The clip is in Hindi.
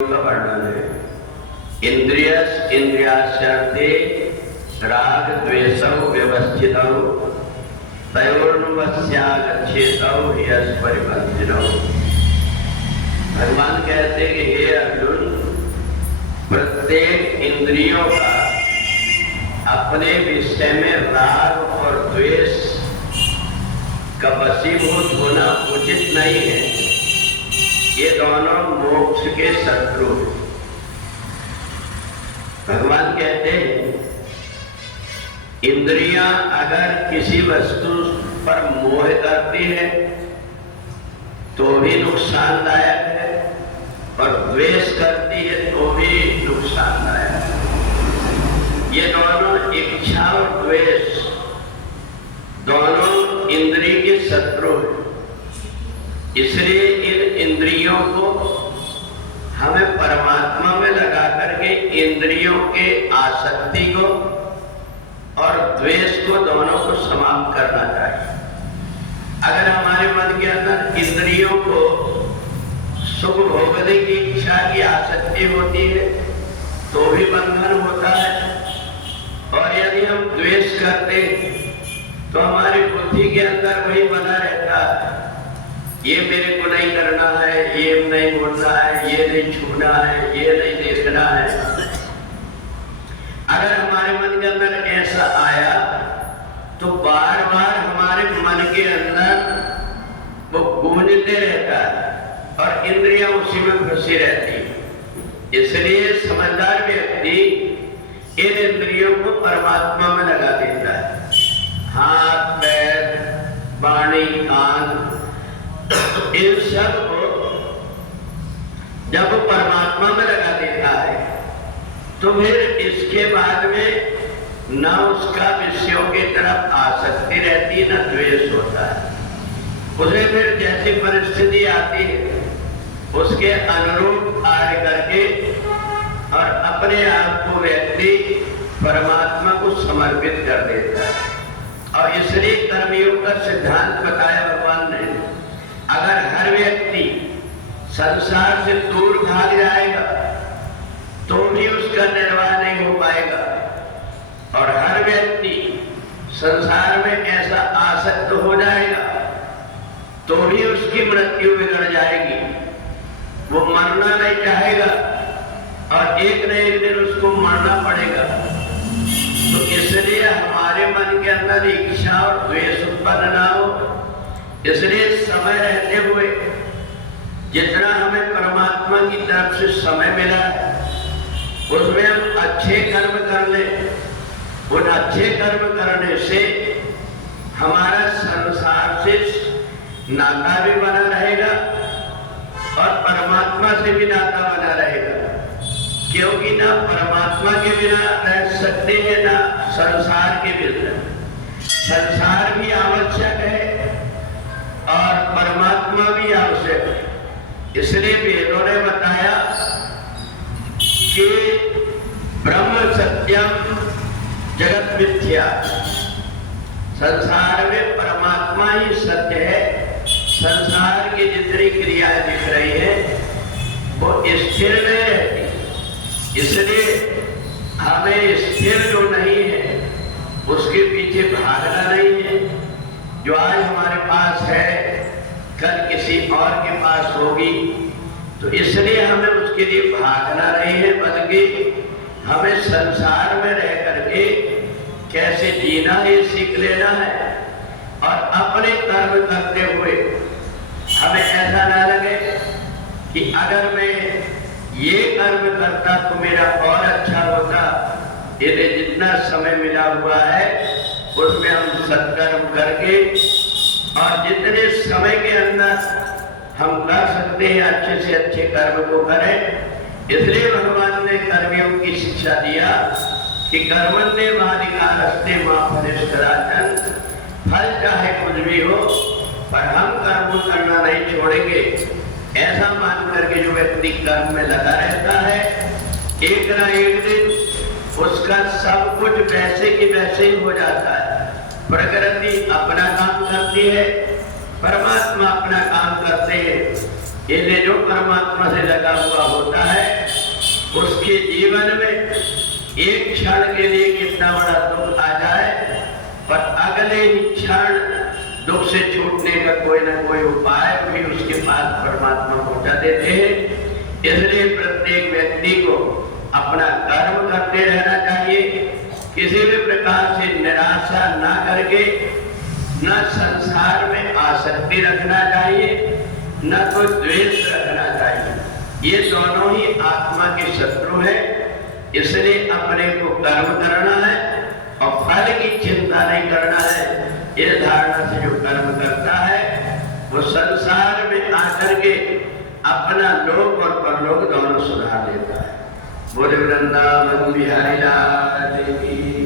का वर्णन है। इंद्रियस इंद्रियाश्चर्ते राग द्वेषौ व्यवस्थितौ तयोर्वस्यागच्छेतौ यस् परिबन्धिनौ। भगवान कहते हैं कि हे अर्जुन, प्रत्येक इंद्रियों का अपने विषय में राग और द्वेष का वशीभूत होना उचित नहीं है। ये दोनों मोक्ष के शत्रु हैं। भगवान कहते हैं इंद्रियां अगर किसी वस्तु पर मोह करती है तो भी नुकसानदायक है, और द्वेष करती है तो भी नुकसानदायक है। ये दोनों इच्छा और द्वेष दोनों इंद्रिय के शत्रु हैं। इसलिए इन इंद्रियों को हमें परमात्मा में लगा करके इंद्रियों के आसक्ति को और द्वेष को दोनों को समाप्त करना चाहिए। अगर हमारे मन के अंदर इंद्रियों को सुख भोगने की इच्छा की आसक्ति होती है तो भी बंधन होता है, और यदि हम द्वेष करते तो हमारी बुद्धि के अंदर वही बना रहता है, ये मेरे को नहीं करना है, ये नहीं बोलना है, ये नहीं छूना है, ये नहीं देखना है। अगर हमारे मन के अंदर ऐसा आया तो बार बार हमारे मन के अंदर वो गूंजते रहता है और इंद्रियां उसी में फंसी रहती है। इसलिए समझदार व्यक्ति इन इंद्रियों को परमात्मा में लगा देता है। हाथ, पैर, वाणी, कान, इन सब को जब वो परमात्मा में लगा देता है तो फिर इसके बाद में न उसका विषयों की तरफ आसक्ति रहती, न द्वेष होता है। उसे फिर जैसी परिस्थिति आती है उसके अनुरूप कार्य करके और अपने आप को व्यक्ति परमात्मा को समर्पित कर देता है। और इसलिए कर्मयोग का सिद्धांत बताया भगवान ने। अगर हर व्यक्ति संसार से दूर भाग जाएगा तो भी उसका निर्वाह नहीं हो पाएगा, और हर व्यक्ति संसार में ऐसा आसक्त हो जाएगा तो भी उसकी मृत्यु बिगड़ जाएगी। वो मरना नहीं चाहेगा और एक न एक दिन उसको मरना पड़ेगा। तो इसलिए हमारे मन के अंदर इच्छा और द्वेष उत्पन्न ना हो, इसलिए समय रहते हुए जितना हमें परमात्मा की तरफ से समय मिला है उसमें हम अच्छे कर्म कर ले। उन अच्छे कर्म करने से हमारा संसार से नाता भी बना रहेगा और परमात्मा से भी नाता बना रहेगा, क्योंकि ना परमात्मा के बिना रह सकते हैं ना संसार के बिना। संसार भी आवश्यक है और परमात्मा भी आवश्यक है। इसलिए वेदों ने बताया कि ब्रह्म सत्यम जगत मिथ्या। संसार में परमात्मा ही सत्य है। संसार की जितनी क्रियाएं दिख रही है वो स्थिर नहीं रहती। इसलिए हमें स्थिर जो नहीं है उसके पीछे भागना नहीं है। जो आज हमारे पास है कल किसी और के पास होगी, तो इसलिए हमें उसके लिए भागना नहीं है, बल्कि हमें संसार में रह करके कैसे जीना ये सीख लेना है। और अपने कर्म करते हुए हमें ऐसा ना लगे कि अगर मैं ये कर्म करता तो मेरा और अच्छा होता। इन्हें जितना समय मिला हुआ है उसमें हम सत्कर्म करके और जितने समय के अंदर हम कर सकते हैं अच्छे से अच्छे कर्म को करें। इसलिए भगवान ने कर्मयोग की शिक्षा दिया कि कर्मण्येवाधिकारस्ते मा फलेषु, फल चाहे कुछ भी हो पर हम कर्म करना नहीं छोड़ेंगे। ऐसा मान करके जो व्यक्ति कर्म में लगा रहता है एक ना एक दिन उसका सब कुछ वैसे की वैसे ही हो जाता है। प्रकृति अपना काम करती है, परमात्मा अपना काम करते हैं। ये जो परमात्मा से लगा हुआ होता है उसके जीवन में एक क्षण के लिए कितना बड़ा दुख आ जाए पर अगले ही क्षण दुख से छूटने का कोई ना कोई उपाय भी उसके पास परमात्मा पहुंचा देते हैं। इसलिए प्रत्येक व्यक्ति को अपना कर्म करते रहना चाहिए, किसी भी प्रकार से निराशा ना करके, न संसार में आसक्ति रखना चाहिए, न तो द्वेष रखना चाहिए। ये दोनों ही आत्मा के शत्रु है। इसलिए अपने को कर्म करना है और फल की चिंता नहीं करना है। इस धारणा से जो कर्म करता है वो संसार में आकर के अपना लोक और परलोक दोनों सुधार लेता है। बोले वृंदावन बिहारी लाल की।